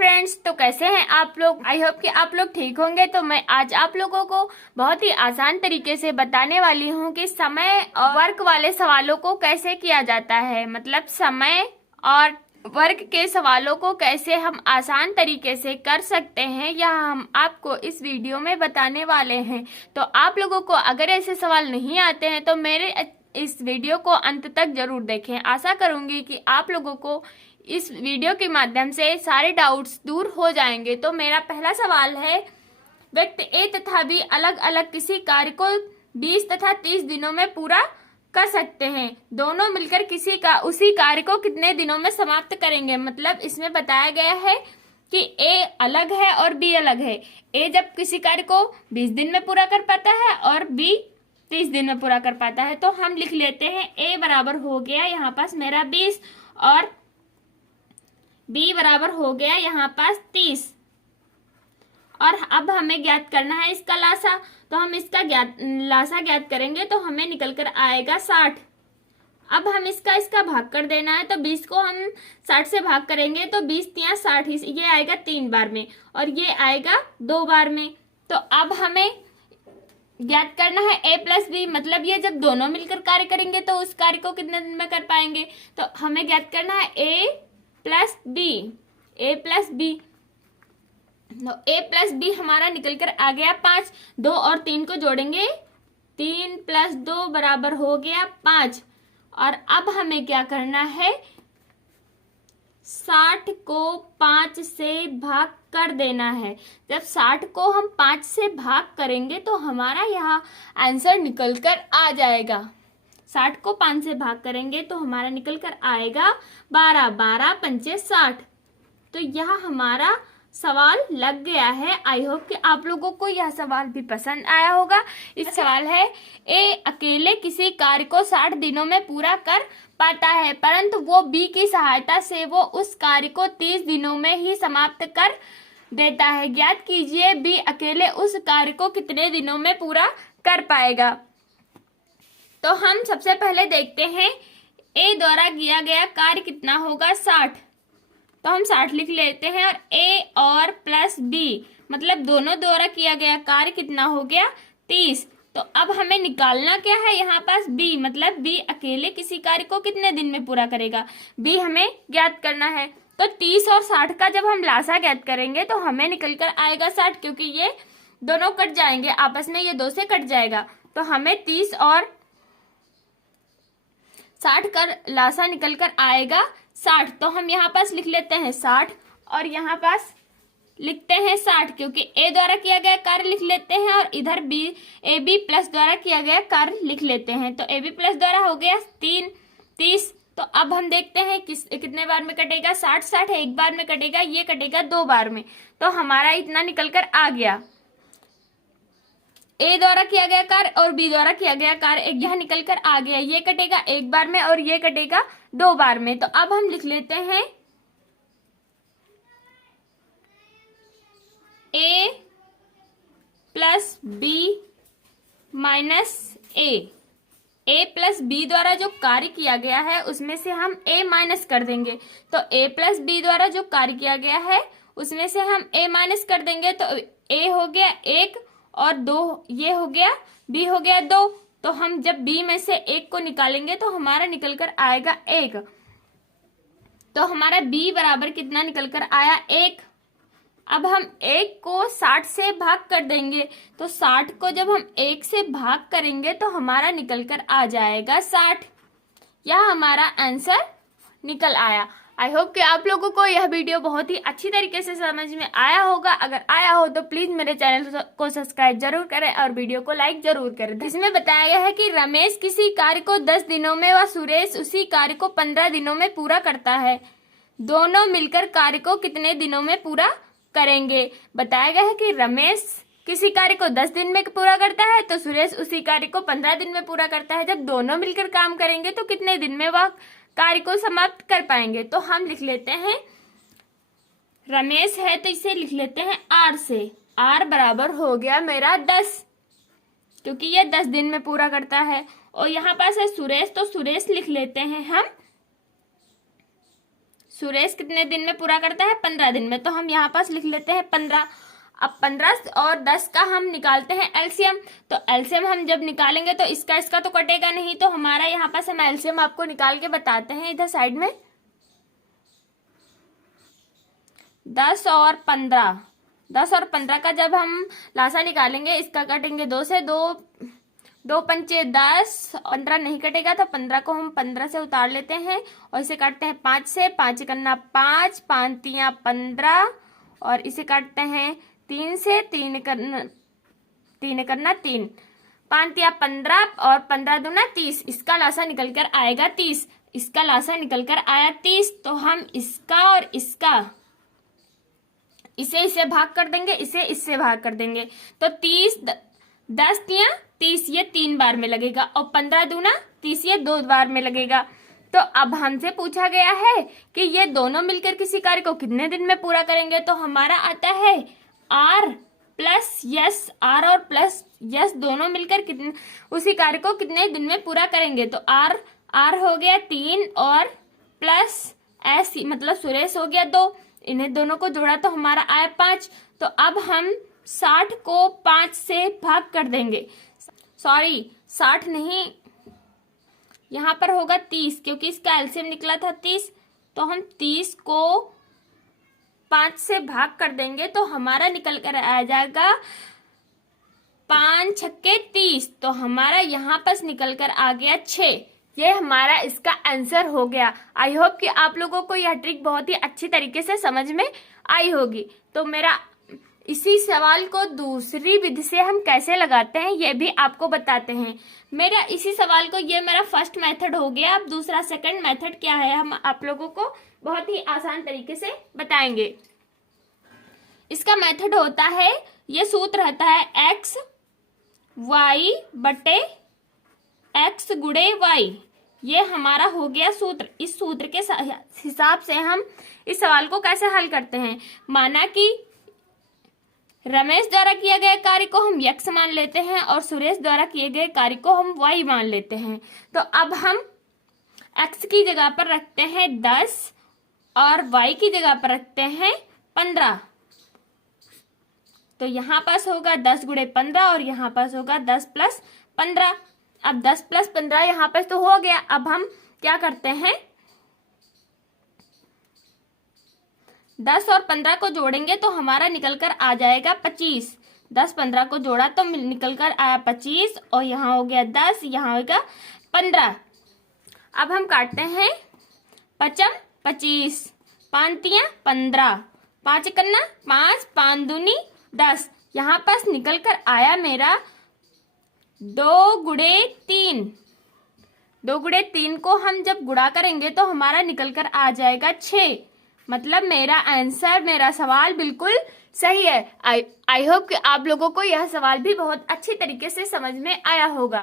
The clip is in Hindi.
फ्रेंड्स, तो कैसे हैं आप लोग। आई होप कि आप लोग ठीक होंगे। तो मैं आज आप लोगों को बहुत ही आसान तरीके से बताने वाली हूं कि समय और वर्क वाले सवालों को कैसे किया जाता है। मतलब समय और वर्क के सवालों को कैसे हम आसान तरीके से कर सकते हैं, यह हम आपको इस वीडियो में बताने वाले हैं। तो आप लोगों को अगर ऐसे सवाल नहीं आते हैं तो मेरे इस वीडियो को अंत तक जरूर देखें। आशा करूंगी कि आप लोगों को इस वीडियो के माध्यम से सारे डाउट्स दूर हो जाएंगे। तो मेरा पहला सवाल है, व्यक्ति ए तथा बी अलग अलग किसी कार्य को 20 तथा 30 दिनों में पूरा कर सकते हैं। दोनों मिलकर उसी कार्य को कितने दिनों में समाप्त करेंगे। मतलब इसमें बताया गया है कि ए अलग है और बी अलग है। ए जब किसी कार्य को 20 दिन में पूरा कर पाता है और बी 30 दिन में पूरा कर पाता है। तो हम लिख लेते हैं ए बराबर हो गया यहाँ पास मेरा 20 और बी बराबर हो गया यहाँ पास 30। और अब हमें ज्ञात करना है इसका लासा। तो हम इसका लासा ज्ञात करेंगे तो हमें निकल कर आएगा 60। अब हम इसका भाग कर देना है। तो 20 को हम 60 से भाग करेंगे तो 20 तिया 60, ये आएगा 3 बार में और ये आएगा 2 बार में। तो अब हमें ज्ञात करना है ए प्लस बी। मतलब ये जब दोनों मिलकर कार्य करेंगे तो उस कार्य को कितने दिन में कर पाएंगे। तो हमें ज्ञात करना है ए प्लस बी। ए प्लस बी, तो ए प्लस बी हमारा निकल कर आ गया 5। 2 और 3 को जोड़ेंगे, 3 + 2 बराबर हो गया 5। और अब हमें क्या करना है, 60 को 5 से भाग कर देना है। जब 60 को हम 5 से भाग करेंगे तो हमारा यहाँ आंसर निकल कर आ जाएगा। 60 को 5 से भाग करेंगे तो हमारा निकल कर आएगा 12। 12 पंचे 60। तो यह हमारा सवाल लग गया है। आई होप कि आप लोगों को यह सवाल भी पसंद आया होगा। इस सवाल है, ए अकेले किसी कार्य को 60 दिनों में पूरा कर पाता है, परंतु वो बी की सहायता से वो उस कार्य को 30 दिनों में ही समाप्त कर देता है। ज्ञात कीजिए बी अकेले उस कार्य को कितने दिनों में पूरा कर पाएगा। तो हम सबसे पहले देखते हैं ए द्वारा किया गया कार्य कितना होगा, 60। तो हम 60 लिख लेते हैं और ए और प्लस बी मतलब दोनों द्वारा किया गया कार्य कितना हो गया, 30। तो अब हमें निकालना क्या है यहाँ पास, बी। मतलब बी अकेले किसी कार्य को कितने दिन में पूरा करेगा, बी हमें ज्ञात करना है। तो 30 और 60 का जब हम लासा ज्ञात करेंगे तो हमें निकल कर आएगा 60, क्योंकि ये दोनों कट जाएंगे आपस में, ये 2 से कट जाएगा। तो हमें 30 और 60 का लासा निकल कर आएगा 60। तो हम यहाँ पास लिख लेते हैं 60 और यहाँ पास लिखते हैं 60, क्योंकि ए द्वारा किया गया कार्य लिख लेते हैं और इधर बी ए बी प्लस द्वारा किया गया कार्य लिख लेते हैं। तो ए बी प्लस द्वारा हो गया 30। तो अब हम देखते हैं कितने बार में कटेगा, 60 है, 1 बार में कटेगा, ये कटेगा 2 बार में। तो हमारा इतना निकल कर आ गया। ए द्वारा किया गया कार्य और बी द्वारा किया गया कार्य यह निकल कर आ गया। ये कटेगा 1 बार में और ये कटेगा 2 बार में। तो अब हम लिख लेते हैं ए प्लस बी माइनस ए। ए प्लस बी द्वारा जो कार्य किया गया है उसमें से हम ए माइनस कर देंगे। तो ए प्लस बी द्वारा जो कार्य किया गया है उसमें से हम ए माइनस कर देंगे। तो ए हो गया 1 और 2, ये हो गया, बी हो गया 2। तो हम जब बी में से 1 को निकालेंगे तो हमारा निकल कर आएगा 1। तो हमारा बी बराबर कितना निकल कर आया, 1। अब हम 1 को 60 से भाग कर देंगे। तो 60 को जब हम 1 से भाग करेंगे तो हमारा निकल कर आ जाएगा 60। यह हमारा आंसर निकल आया। आई होप कि आप लोगों को यह वीडियो बहुत ही अच्छी तरीके से समझ में आया होगा। अगर आया हो तो प्लीज मेरे चैनल को सब्सक्राइब जरूर करें और वीडियो को लाइक जरूर करें। इसमें बताया गया है कि रमेश किसी कार्य को 10 दिनों में व सुरेश उसी कार्य को 15 दिनों में पूरा करता है। दोनों मिलकर कार्य को कितने दिनों में पूरा करेंगे। बताया गया है कि रमेश किसी कार्य को 10 दिन में पूरा करता है तो सुरेश उसी कार्य को 15 दिन में पूरा करता है। जब दोनों मिलकर काम करेंगे तो कितने दिन में वह कार्य को समाप्त कर पाएंगे। तो हम लिख लेते हैं, रमेश है तो इसे लिख लेते हैं आर से। आर बराबर हो गया मेरा 10, क्योंकि ये 10 दिन में पूरा करता है। और यहाँ पास है सुरेश, तो सुरेश लिख लेते हैं हम सुरेश कितने दिन में पूरा करता है? 15 दिन में। तो हम यहाँ पास लिख लेते हैं 15। अब 15 और 10 का हम निकालते हैं एलसीएम। तो एलसीएम हम जब निकालेंगे तो इसका तो कटेगा नहीं, तो हमारा यहाँ पास हम एलसीएम आपको निकाल के बताते हैं इधर साइड में। 10 और 15 का जब हम लासा निकालेंगे, इसका कटेंगे 2 से, 2 पंचे 10, 15 नहीं कटेगा तो 15 को हम 15 से उतार लेते हैं और इसे काटते हैं 5 से। 5 करना 5, 5 तियां 15 और इसे काटते हैं 3 से। 3 करना 3, 5 तियां 15 और 15 दूना 30। इसका लासा निकल कर आएगा 30। इसका लासा निकल कर आया 30। तो हम इसका और इसका इसे भाग कर देंगे, इसे इससे भाग कर देंगे। तो 30, 10 तियां 30, ये 3 बार में लगेगा और 15 दूना 30, ये 2 बार में लगेगा। तो अब हमसे पूछा गया है कि ये दोनों मिलकर किसी कार्य को कितने दिन में पूरा करेंगे। तो हमारा आता है आर प्लस यस। आर और प्लस यस दोनों मिलकर कितने उसी कार्य को कितने दिन में पूरा करेंगे। तो आर हो गया 3 और प्लस एस मतलब सुरेश हो गया 2। इन्हें दोनों को जोड़ा तो हमारा आया 5। तो अब हम 60 को 5 से भाग कर देंगे। सॉरी 60 नहीं, यहाँ पर होगा 30 क्योंकि इसका एलसीएम निकला था 30। तो हम 30 को 5 से भाग कर देंगे तो हमारा निकल कर आ जाएगा 5 छक्के 30। तो हमारा यहाँ पर निकल कर आ गया 6। ये हमारा इसका आंसर हो गया। आई होप कि आप लोगों को यह ट्रिक बहुत ही अच्छी तरीके से समझ में आई होगी। तो मेरा इसी सवाल को दूसरी विधि से हम कैसे लगाते हैं ये भी आपको बताते हैं। मेरा इसी सवाल को ये मेरा फर्स्ट मेथड हो गया। अब दूसरा सेकंड मेथड क्या है हम आप लोगों को बहुत ही आसान तरीके से बताएंगे। इसका मेथड होता है, ये सूत्र रहता है x y बटे x गुणे y। ये हमारा हो गया सूत्र। इस सूत्र के हिसाब से हम इस सवाल को कैसे हल करते हैं। माना कि रमेश द्वारा किया गया कार्य को हम x मान लेते हैं और सुरेश द्वारा किए गए कार्य को हम y मान लेते हैं। तो अब हम x की जगह पर रखते हैं 10 और y की जगह पर रखते हैं 15। तो यहाँ पास होगा 10 गुणे 15 और यहाँ पास होगा 10 प्लस 15। अब 10 प्लस 15 यहाँ पर तो हो गया। अब हम क्या करते हैं, 10 और 15 को जोड़ेंगे तो हमारा निकल कर आ जाएगा 25। 10 15 को जोड़ा तो निकल कर आया 25 और यहाँ हो गया 10, यहाँ होगा 15। अब हम काटते हैं 5 25, 5 तियां 15, 5 करना 5, 5 दूनी 10। यहाँ पास निकल कर आया मेरा 2 गुणे 3। 2 गुणे 3 को हम जब गुणा करेंगे तो हमारा निकल कर आ जाएगा 6। मतलब मेरा आंसर, मेरा सवाल बिल्कुल सही है। आई होप कि आप लोगों को यह सवाल भी बहुत अच्छी तरीके से समझ में आया होगा।